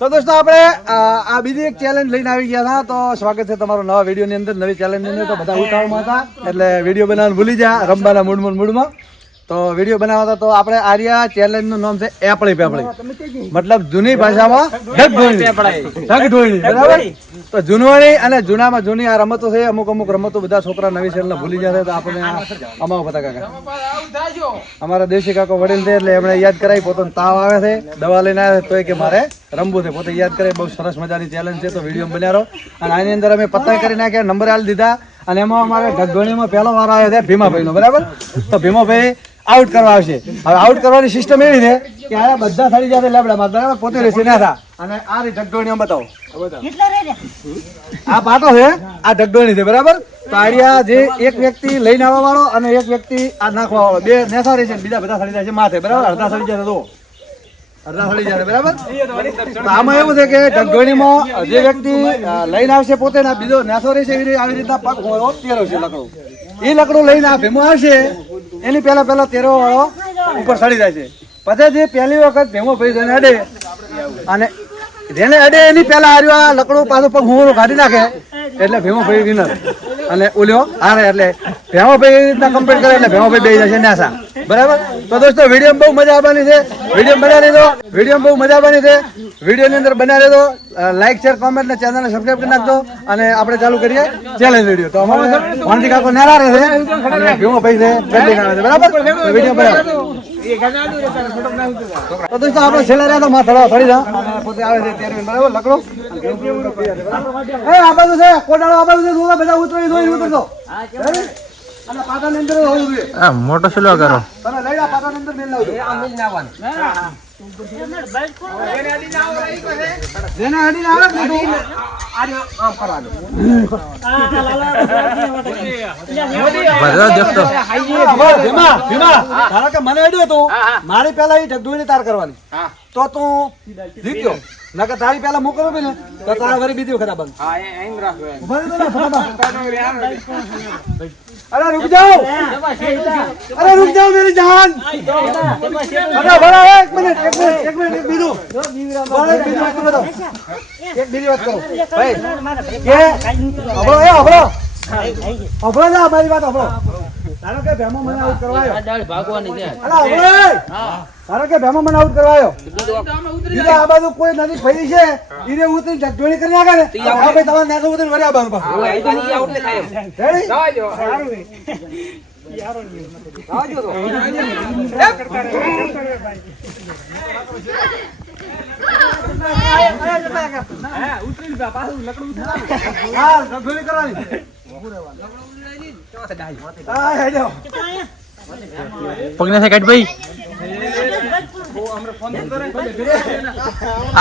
તો દોસ્તો આપણે આ બીજી એક ચેલેન્જ લઈને આવી ગયા હતા. તો સ્વાગત છે તમારો નવા વિડીયો ની અંદર, નવી ચેલેન્જ ની અંદર. તો બધા ઉતાવળમાં હતા એટલે વિડીયો બનાવવાનું ભૂલી ગયા, રમવાના મૂડમાં. તો વિડીયો બનાવતા તો આપણે આર્યા ચેલેન્જ નું નામ છે એપળી પેપળી, મતલબ જૂની ભાષામાં ઢગઢોળણી, બરાબર. તો જૂનવાણી અને જૂનામાં જૂની આ રમતો છે. અમુક રમતો બધા છોકરા નવી શેર ભૂલી જશે. તો આપણે અમારો પતા કાકા, અમારા દેશી કાકો વડીલ છે એટલે એમણે યાદ કરાવી. પોતાનો તાવ આવે છે, દવા લઈને આવે તો કે મારે રમવું છે, પોતે યાદ કરે. બહુ સરસ મજાની ચેલેન્જ છે. તો વિડીયો બનાવો અને આની અંદર અમે પત્તા કરી નાખ્યા, નંબર આલી દીધા. અને એમાં અમારે ઢગઢોળણીમાં પહેલો વાર આવ્યો છે ભીમાભાઈનો, બરાબર. તો ભીમાભાઈ આઉટ કરવા આવશે. હવે આઉટ કરવાની સિસ્ટમ એવી છે કે આ બધા થડી જશે લેબડામાં, બરાબર. પોતે રેસી ના થા. અને આ રી ઢગઢોળણીઓ બતાવો. આ પાટો છે, આ ઢગઢોળણી છે, બરાબર. તો આર્યા જે એક વ્યક્તિ લઈને આવવા વાળો અને એક વ્યક્તિ આ નાખવા વાળો, બે નેસા રહેશે, બીજા બધા થડી જાય છે માથે, બરાબર. અડધા થડી જશે, તો અડધા થડી જશે, બરાબર. તો આમાં એવું છે કે ઢગઢોળણીમાં જે વ્યક્તિ લઈને આવશે પોતે, બીજો નેસો રહેશે, આવી રીતના પગ હોળો તેરો છે લકડું. એ લકડું લઈને આ ભીમો આવશે, એની પહેલા તેરો વાળો ઉપર ચડી જાય છે. પછી જે પહેલી વખત ભીમો ભાઈ જેને અડે અને જેને અડે એની પહેલા હાર્યો આ લકડું પાછું પગ હું કાઢી નાખે એટલે ભીમો ભાઈ વિનર અને ઓલ્યો હારે. એટલે ભીમો ભાઈ એવી રીતના કમ્પ્લીટ કરે એટલે ભીમો ભાઈ બે જશે નાસા, બરાબર. તો દોસ્તો વિડીયો બહુ મજા આવવાની છે. વિડીયો બના લેજો, વિડીયો બહુ મજા આવવાની છે. વિડીયો ની અંદર બના લેજો, લાઈક શેર કોમેન્ટ ને ચેનલને સબસ્ક્રાઇબ કરી નાખજો. અને આપણે ચાલુ કરીએ ચેલેન્જ વિડીયો. તો અમારે વાંધી કાકો નારા રહે છે અને ભીમો ભાઈ છે પેલી ના છે, બરાબર. વિડીયો બનાવો. તો દોસ્તો આપણે છેલ્લે રહ્યા તો માથા ફરી જા અને પોતે આવે છે ત્યારે, બરાબર. લકડો આ બાજુ છે, કોડાળો આ બાજુ છે, બધા ઉતરી દોઈ ઉતરજો. અને પાટાની અંદર હોવું જોઈએ. આ મોટો સુલો કરો તમે લઈ આ પાટાની અંદર મેલ લાવજો. જેને અડી ના આવે ને આમ કરવાનું. ભીમા ધારો કે મને અડ્યો તું, મારી પેલા એ ઢગઢોળણી તાર કરવાની, તો તું જીત્યો. નકર તારી પેલા હું કરું ને તો તારા વરી બીજી વખત બંધ. અરે रुक जाओ, अरे रुक जाओ मेरी जान. अरे बड़ा एक मिनट बीजू बताओ, एक बीजी बात करो भाई. ये अबड़ो ना हमारी बात अबड़ो. તારો કે ભેમો મને આઉટ કરવાયો, ભાગવાની છે. અરે અબળો તારો કે ભેમો મને આઉટ કરવાયો. બીજા આ બાજુ કોઈ નદી ફરી છે ઈને ઉતરી ઢગઢોળણી કરી નાખે ને, આ ભાઈ તમારે નેસો ઉતરી વરી આ બાજુ પાછો આઈ તો નીચે આઉટ ને થાય. રેડી જાજો સારું યારો જાજો તો હા ઉતરી જા પાછું લકડું ઉતરાવ. હા ઢગઢોળણી કરવાની. પગને છે કાઢ ભાઈ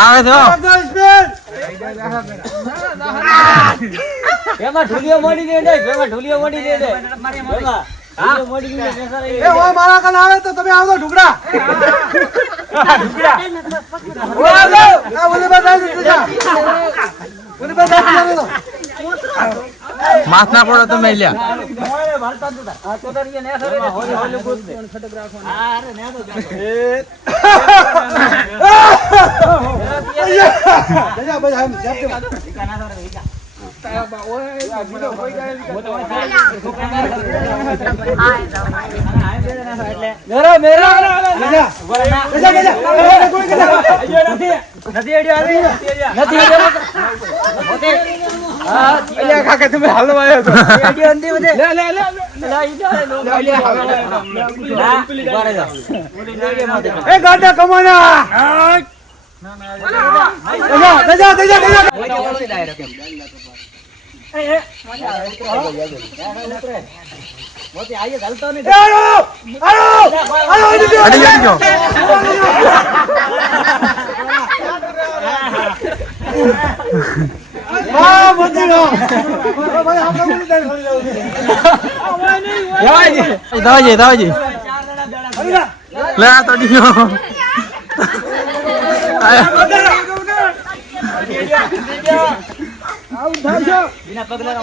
આવે તો એમાં ઢોલિયો મોડી દે, એમાં ઢોલિયો મોડી દે. હા મોડી દે નેસા રે. એ ઓય મારા કન આવે તો તમે આવજો ઢુકડા. ઢુકડા ઓય આ ઓલી બાજુ જા, ઓલી બાજુ જા. માથ ના પડો તમે લ્યા. આ તો તરીકે નેસા રે હોલી ગોત દે. હા અરે ને તો જા ભાઈ આમ જાતે કાકા તમે હાલવા આવ્યો તો ગાડા કમાના દાવાજી લે આ તો દીયો બિના પગલા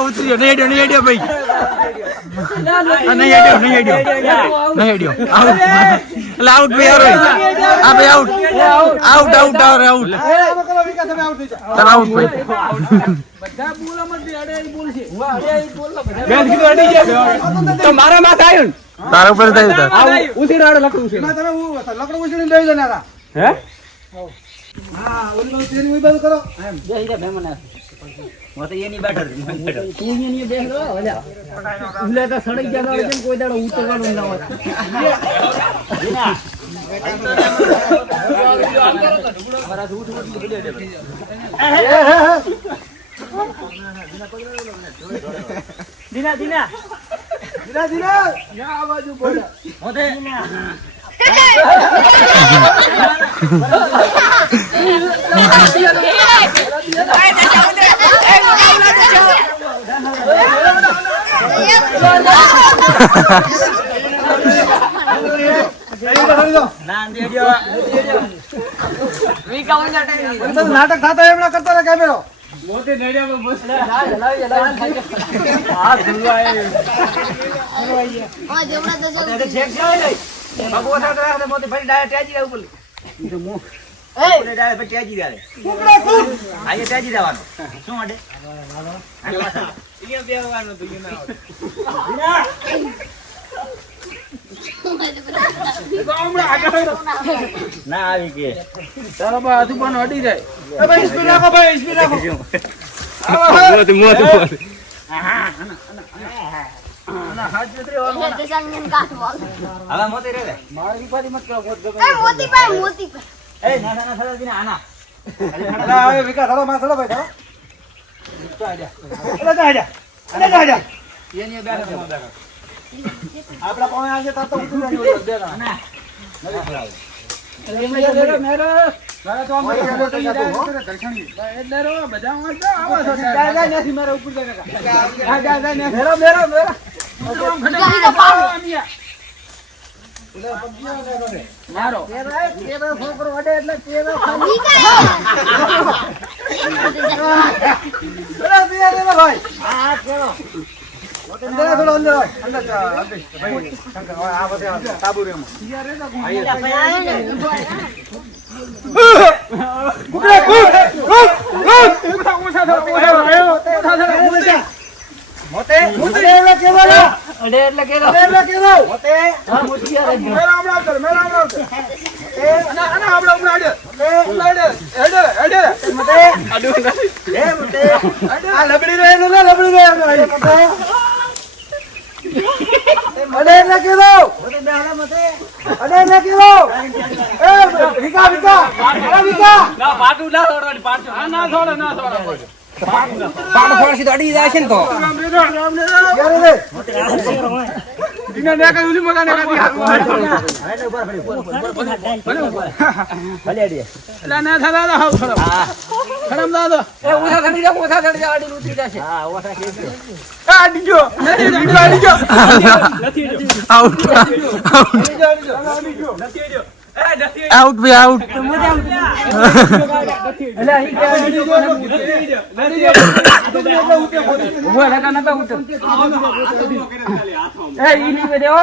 ઉતરી નહીં હેડ્યો ભાઈ નહીં હેડ્યો આઉટ ભાઈ આ ભાઈ આઉટ આઉટ આઉટ ભાઈ મારા માં આવ્યું તારા ઉપર થયું ઉછીડાડો લખું છે લકડું ઉછીને લઈ જનારા હે હા ઓલી તેની ઉઈ બાજુ કરો એમ જઈ રે મહેમાન મોતે એની બેઠર તું એની બેઠ રો ઓલા ઉલે તો સડી ગયા હોય કોઈ દાડો ઉતરવાનું ના હોય જીના અમારા ઉઠ વિડિયો દે દીના દીના ધીરા ધીરા યા આ બાજુ બોલે મોતે નાટક થતા એમના કરતા ને કેમેરો મોતે નડિયા બસ હલાવી હા ધુલવાય ઓ જેવડા તો જો તે છેક જાય નહીં બાબુ ઓછા તો મોતે ફરી ડાયરેક્ટ ટેજી રહે ઉપર તો મો એ ડાયરેક્ટ ટેજી રહે કુકડા કુક આયે ટેજી રહેવાનું શું માટે અહીંયા બેહવાનું તો ના આવી કે તારા બા આધુ પણ અડી જાય એ ભાઈ સ્પીડ રાખો ભાઈ સ્પીડ રાખો તે સંગન કાટવા હવે મોતે રે મારી પાડી મત કરો મોત ગમે એ મોતી પાય એ ના ના થડા દીના આના અલા હવે વિકા થડો માં થડો ભાઈ થડો અલા જા એની બેઠો આપડા કોણ આજે તાતો ઉતરી જાય દે ના મારા તો અમે દર્શનજી એટલે રો બધા માં આવો છો જાય નથી મારા ઉપર જાય મેરો મારો કેરો છોકરો વડે એટલે કેરો ખાલી ભાઈ આ કેરો અંદર થોડો અંદર અંદર ભાઈ શંકર આ બધે તાબુ રે મોતે મોતે એટલે કેવાલો અડે એટલે કે એટલે કેવો મોતે હા મુઠિયા રે મેરા હમણાં કર મોતે અને આપડા હમણાં અડે મોતે અડુ એ મોતે આ લબડી રે મોતે અડે એટલે કેવો મોતે બેહલા મોતે અડે એટલે કેવો એ વિકા ના પાટું ના છોડવાની પાટું આ ના છોડો કોઈ પાડ ફોડસી તો અડી જાય છે ને તો યાર રે દિના ને કઈ ઉલી મગાને કાઢી હાલે ઉપર ભલે અડી એલા ના થા દાદા હાવ ખરાબ ખરાબ દાદા એ ઓછા થડી જા અડી ઉતરી જશે હા ઓછા કે આ ડીજો નથી આઉટ આઉટ ભાઈ આઉટ એટલે અહીં કે ઉભો લગા નતા ઉતર એ ઈની બે દેવો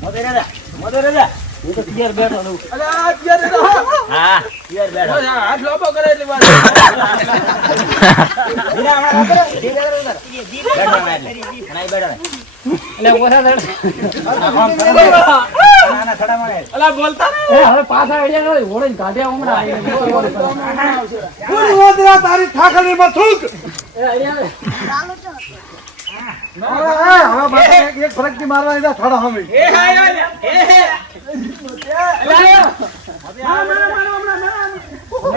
મોદે રાજા હું તો તિયાર બેઠો છું હા તિયાર બેઠો હાથ લોબો કરે એટલે વાત દીના હમણાં કરે દીના બેઠો નહીં બેઠો એટલે ઓછા થડ ના થડા મળે અલા બોલતા એ હવે પાછા આઈડિયા કરે ઓળે કાઢ્યા હમણાં પૂરી ઓદરા તારી ઠાકરની માં થૂક ચાલો તો એક ફરક થી મારવાની તા થોડા હમી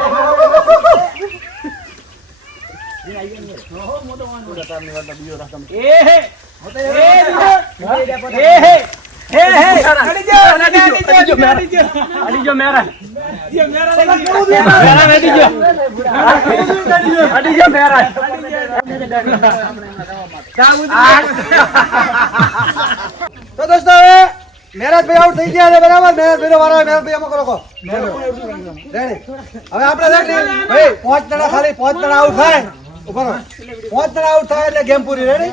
મારો તો દોસ્તો હવે મેરાજભાઈ આઉટ થઈ ગયા છે બરાબર. મેરાજભાઈ વાળો મેરાજભાઈ અમુક લોકો રેડી. હવે આપણે રેડી ભાઈ 5 જણા ખાલી 5 જણા આઉટ થાય ઉપર 5 જણા આઉટ થાય એટલે ગેમ પૂરી. રેડી?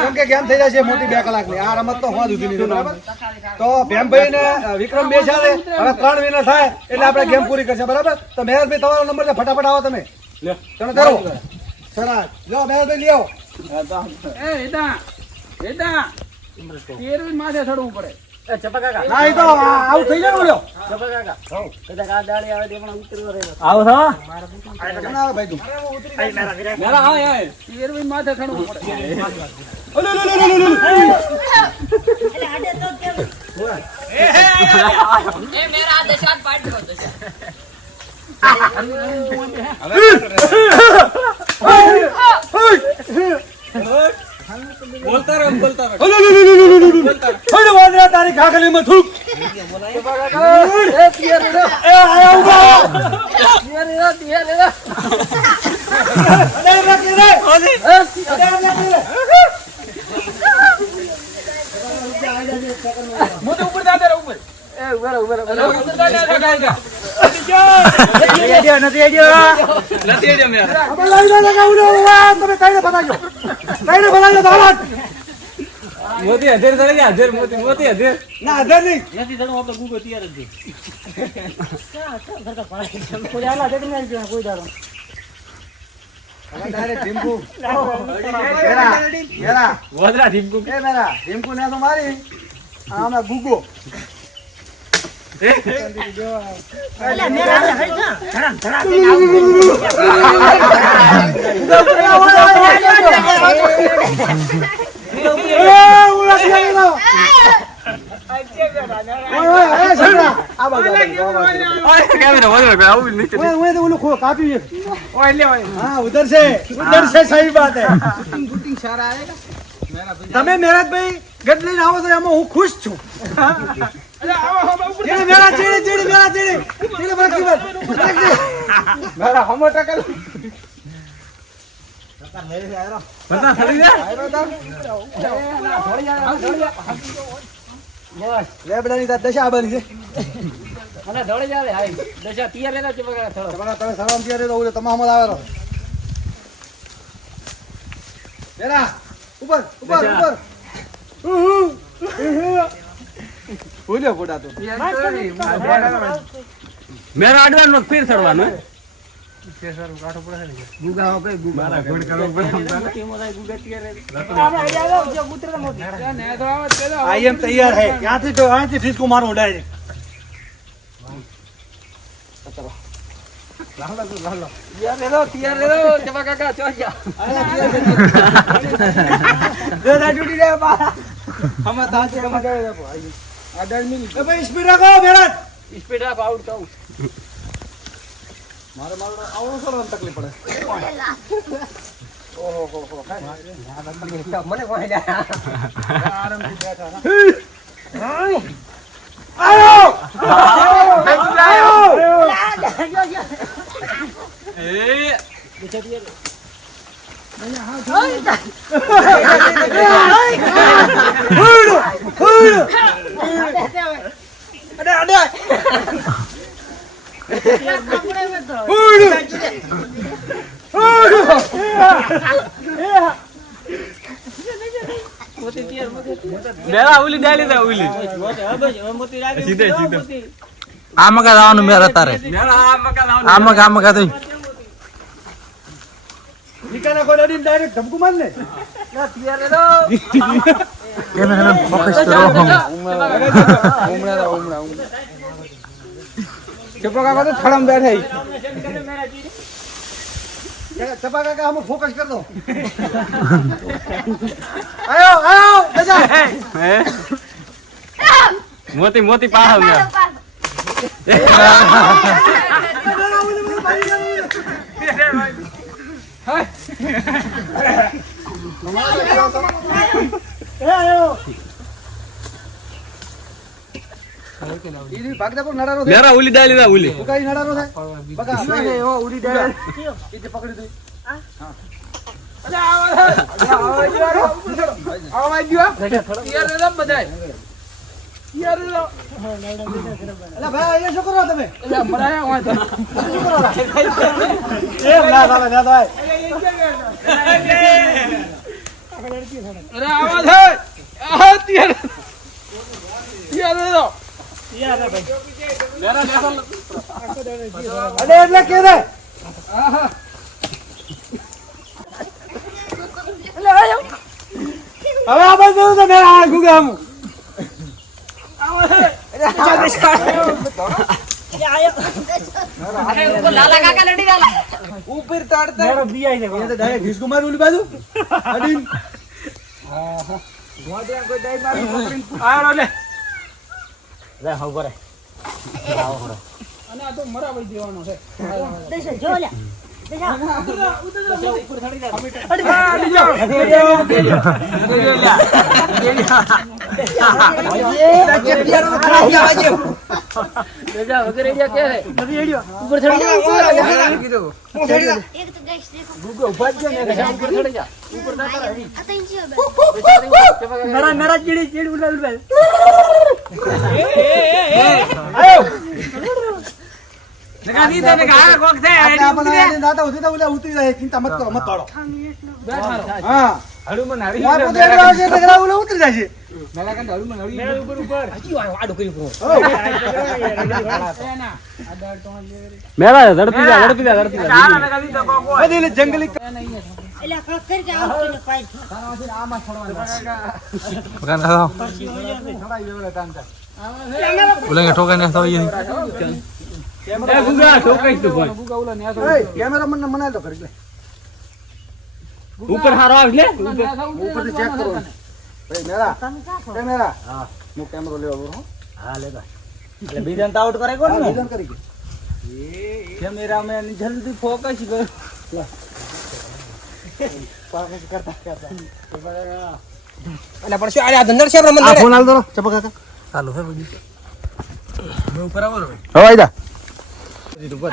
કેમ કે ગેમ થઈ જશે મોટી 2 કલાકની. આ રમત તો હોવા સુધી નહીં બરાબર. તો ભેમભાઈ ને વિક્રમ બે છે હવે 3 વિનર થાય એટલે આપણે ગેમ પૂરી કરશે બરાબર. તો મેરાજભાઈ તમારો નંબર છે, ફટાફટ આવો તમે. તમે કરો સરસ. લો મેરાજભાઈ લઈ આવો. માથે ચડવું પડે. ના એ તો આઉટ થઈ જાય ને લ્યો. આવો છો કેમ આવે ભાઈ તું? માથે ચડવું પડે. ઓલો લો લો લો લો લો. બોલતા રહો. ઓલો લો લો લો લો લો લો. ઓલો વાદરા તારી ખાખલીમાં થૂક. એ આયા ઉભા. અરે રાખી દે. મોટે ઉપર દાદા ઉપર. નથી આઈડિયા મેં. અમે લઈ લો લગાવું નો વાહ તમે કઈને બતાજો. કઈને બતાજો દાવાત. મોતી હજાર ચડે ગયા. હજાર મોતી હજાર. ના અધર નહીં. નથી ચડવું આપણે ગુગો તૈયાર જ હવે ડાયરેક્ટ ઢીમકુ. મેરા મેરા વોદરા ઢીમકુ. એ મેરા ઢીમકુ ને તો મારી આમાં ગુગો. उधर से सही बात है. તમે મેરાજભાઈ ગઢ લઈને આવો છો એમાં હું ખુશ છું. મેરા ચીડી મેરા હમો ટકલ બધા થડી ગયા. લેબડાની દશા બની છે. મને ધોળી જાવે હાઈ દશા તૈયાર લેતા છે બગા થોડો તમે સલામ ત્યારે તો તમામ આવેલો. મેરા ઉપર બોલ્યો ફોટા તો મેરો અડવાનો ફેર ચડવાનો. आई एम तैयार है. यहाँ से ठिसको मारो डायरेक्ट. તૈયાર લેલો ચપા કાકા ચો જા स्पीड रखो मेरा. સ્પીડ અપ આઉટ થાઉ मारो आवड़ो सर तकलीफ पड़े. મને કોઈ જા आराम से बैठा ना. आयो મેરા ઉલી ડાલી દે ઉલી. સીધે સીધે આમાં કા જવાનું મેરા તારે. મેરા આમાં કા તો निकाला को डीन डायरेक्ट धमकू मार ले. કેમેરા ફોકસ કરો. चपा काका तो थड़म बैठे ही. चपा काका हम फोकस कर दो. आयो बेटा. મોતી મોતી પાહલ મે. ઈ ભાગતા કોણ નડારો છે? મેરા ઉલી ડાલી ના ઉલી તું કઈ નડારો છે? બકા ઉડી જાય. ઈ જે પકડી દે. અલા ભાઈ અહીંયા શું કરો તમે? શું કરો? એમ ના ચાલે, ના થાય. અરે એટલે કે દે. હવે આ બાજુ જોયું તો મેરા આ ગુગા હું. ઉપર તાડતા એ તો ડાયરેક્ટ હિસકો મારી ઓલી બાજુ અડીન. કોઈ ડાઈ મારી પકડીને આયો લે. લે હા બરે. અને આ તો મરાવી દેવાનો છે. દેશે જો લે ઉતરી જાય ચિંતા મત કરો, મત પાડો. હા ઉતરી જાય છે. મેરા ઝડપી જા જંગલી એટલે ખર કે આવને પાઈ બોલેંગે ઠોકા ને તો યે કેમેરા મને મનાય તો કરી લે. ઉપર હારો આવ લે ઉપરથી ચેક કરો ભાઈ. મેરા કેમેરા હા હું કેમેરો લેવા બોલો. હા લે ભાઈ એટલે બીજાને તો આઉટ કરે કોણ ને બીજાને કરી ગયો. કેમેરા મે જલ્દી ફોકસ કર. ફોકસ કરતા એટલે પણ શું આ ધંધર છે આપણે મને ફોન આલ દો ચપક કાકા ચાલો હે બધી મે ઉપર આવો રે હવે આઈદા ઉપર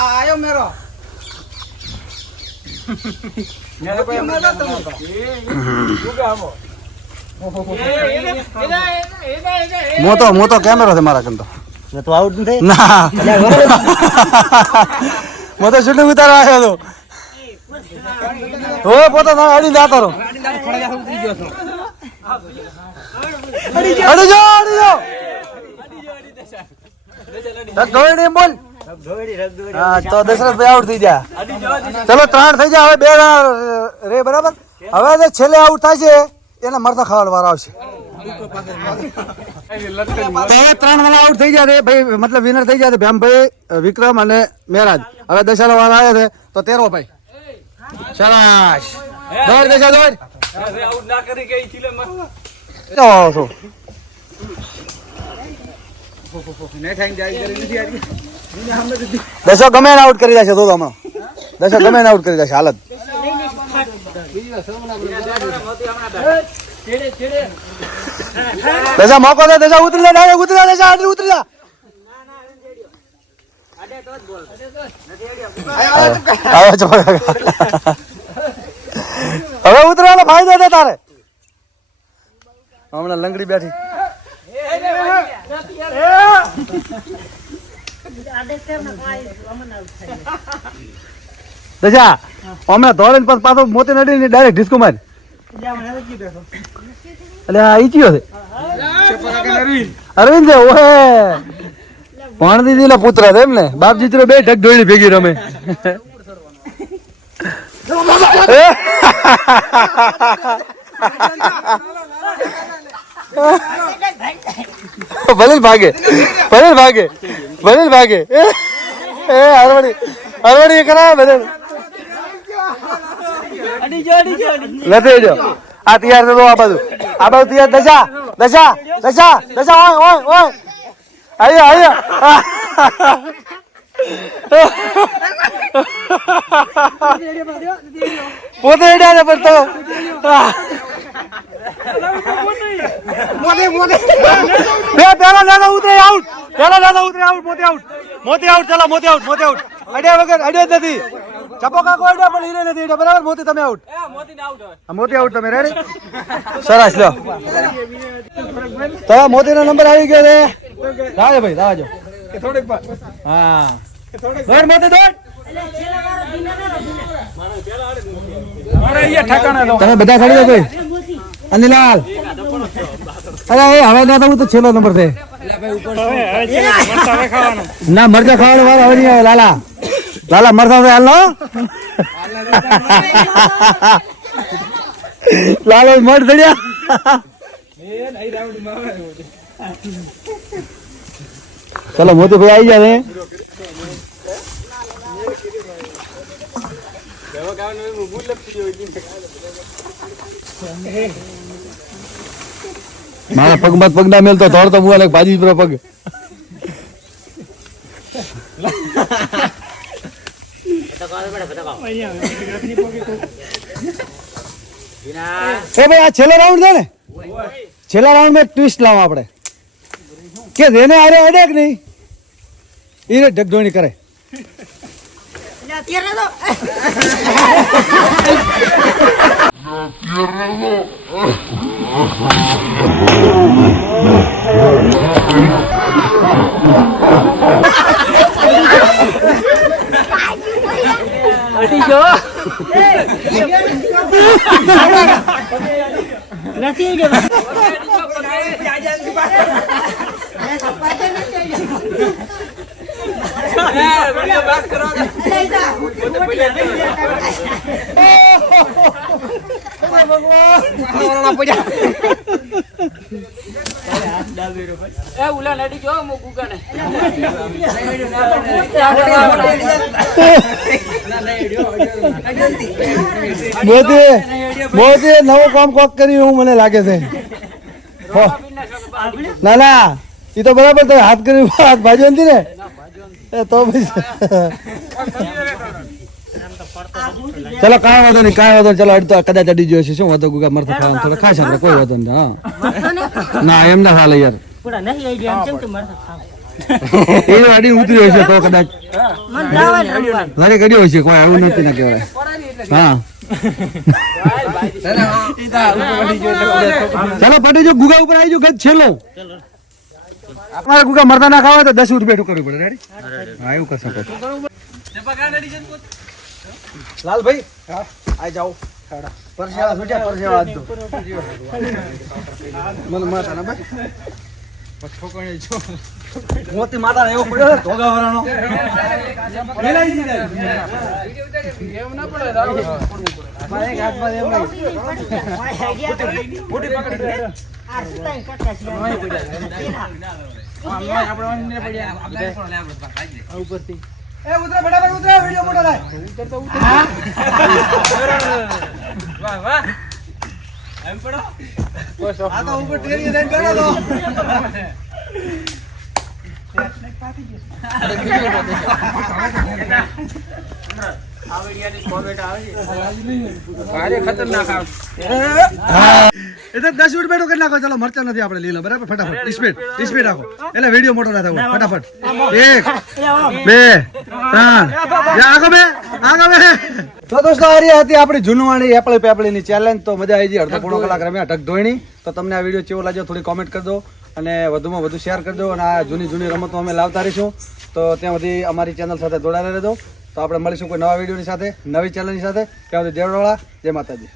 આયો મેરો મેરો કોઈ મત તો ઉગા આવો મોતો કેમેરો છે મારા કંતો તો આઉટ ન થઈ ના મોતો શૂટિંગ ઉતારવા આવ્યો તો હો પોતા ના અડી જાતો રો અડી જો રગડોડી બોલ હા તો દશરથભાઈ આઉટ થઈ જા. ચલો 3 થઈ જાય. હવે 2 રે બરાબર. હવે જે છેલ્લે આઉટ થાય છે એને મરતા ખાવાડ વાળો આવશે. તો હવે 3 વાળા આઉટ થઈ જાય રે ભાઈ, મતલબ વિનર થઈ જાય ભેમભાઈ, વિક્રમ અને મેરાજ. હવે દશાલા વાળા આવ્યા છે તો 13 ભાઈ. શાબાશ દોડ દશા દોડ. આઉટ ના કરી ગઈ ચીલે મત આવો દશો ગમે એને આઉટ કરી દેશે. તો હમણાં દશો ગમે એને આઉટ કરી દેશે. હાલત દશા મોકો દે. દશા ઉતરી જા, ડાયરેક્ટ ઉતરી જા. દશા આટલી ઉતરી જા. આયો છો હવે ઉતરવાનો ફાયદો છે તારે. હમણાં લંગડી બેઠી. દશા હમણાં ધોરણ પર પાછો મોતી નડી ડાયરેક્ટ ડિસ્કો મારી. એટલે આ ઈચ્યો છે અરવિંદ છે. ઓહે ભણ દીધી પુત્ર એમ ને. બાપ જીતરો 2 ઢગ ધોઈની ભેગી રમે. ભલે ભાગે એ હરવડી કરાય બધે નથી જો. આ તૈયાર થતો આ બાજુ તૈયાર. દશા ઓય આયો પોતે હેડ્યા ને પણ તો બે પેલા નાના ઉતરે આઉટ મોતી આઉટ ચાલો મોતી આઉટ અડ્યા વગર અડ્યો જ નથી ચપો કાકો અડ્યા પણ હીરે નથી અડ્યા બરાબર મોતી તમે આઉટ મોતી આઉટ તમે રેડી સરસ લો તો મોતી નો નંબર આવી ગયો છે રાજો ભાઈ રાજો હા દોડ મોતી દોડ તમે બધા ખડી દો ભાઈ અનિલાલ અરે એ હવે ના તો છેલ્લો નંબર છે ના મરચા ખાવાનો વારો હવે નહીં આવે લાલા મરચા છે હાલ નો લાલો મર ધડ્યા ચલો મોતી ભાઈ આવી જાય મારા પગમાં પગ ના મેલતો ધોર તો મુવા ભાજી પર પગ એ ભાઈ આ છેલ્લો રાઉન્ડ છે ને છેલ્લા રાઉન્ડ માં ટ્વિસ્ટ લાવો આપણે કે જેને આરે અડે કે નહીં એને ઢગઢોણી કરે મોદી નવું કામ કોક કર્યું એવું મને લાગે છે ના ના એ તો બરાબર તો હાથ કરી હાથ ભાજ્યો નથી ને તો ચલો કાંઈ વાંધો નહીં ચલો અડતો કદાચ અડી ગયો છે શું વાંધો ગુગા મરતા ખાવાનું થોડા ખાશ આપણે કોઈ વાંધો નહીં હા ના એમ ના હાલે યાર એ અડી ઉતર્યો છે તો કદાચ મારે કર્યો છે કોઈ આવું નથી ના કહેવાય હા ચાલો પટી જો ગુગા ઉપર આવી જો ગજ છેલ્લો અમારે ગુગા મરતા ના ખાવા તો 10 ઉઠ બેઠું કરવું પડે રેડી હા એવું કરશો લાલભાઈ આ જાઓ પરસેવા છૂટ્યા પરસેવા આજ દો મને માતા ના ભાઈ મોતી માતા એવો પડ્યો ધોગા વાળાનો મેલાઈ દીધા એમ ના પડે મારે એક હાથમાં એમ નહીં મોટી પકડી આ સુતાઈ કટકા છે આપણે પડ્યા ઉપરથી એ ઉતરે ફટાફટ ઉતરે વિડિયો મોટો થાય ઉતર તો ઉતર વાહ વાહ એમ પડો આ તો ઉપર ટેરી દઈને બેઠો તો આ વિડિયાની કોમેન્ટ આવે છે ભારે ખતરનાક આવે એટલે 10 મિનિટ બેઠો કરી નાખો ચલો મરચા નથી આપણે લીલા બરાબર ફટાફટ સ્પીડ રાખો એટલે વિડિયો મોટો ના થાય ફટાફટ 1 2 3 આગો બે તો દોસ્તો આ રહી હતી આપણી જૂનવાણી એપળી પેપળીની ચેલેન્જ તો મજા આવી ગઈ અડધો પોણો કલાક રમ્યા ઢગધોઈની તો તમને આ વિડીયો કેવો લાગ્યો થોડી કોમેન્ટ કરી દો અને વધુમાં વધુ શેર કરજો અને આ જૂની રમતો અમે લાવતા રહીશું તો ત્યાં સુધી અમારી ચેનલ સાથે જોડાયેલા રહેજો તો આપણે મળીશું કોઈ નવા વિડીયોની સાથે નવી ચેનલની સાથે ત્યાં સુધી જય વડોળા જય માતાજી.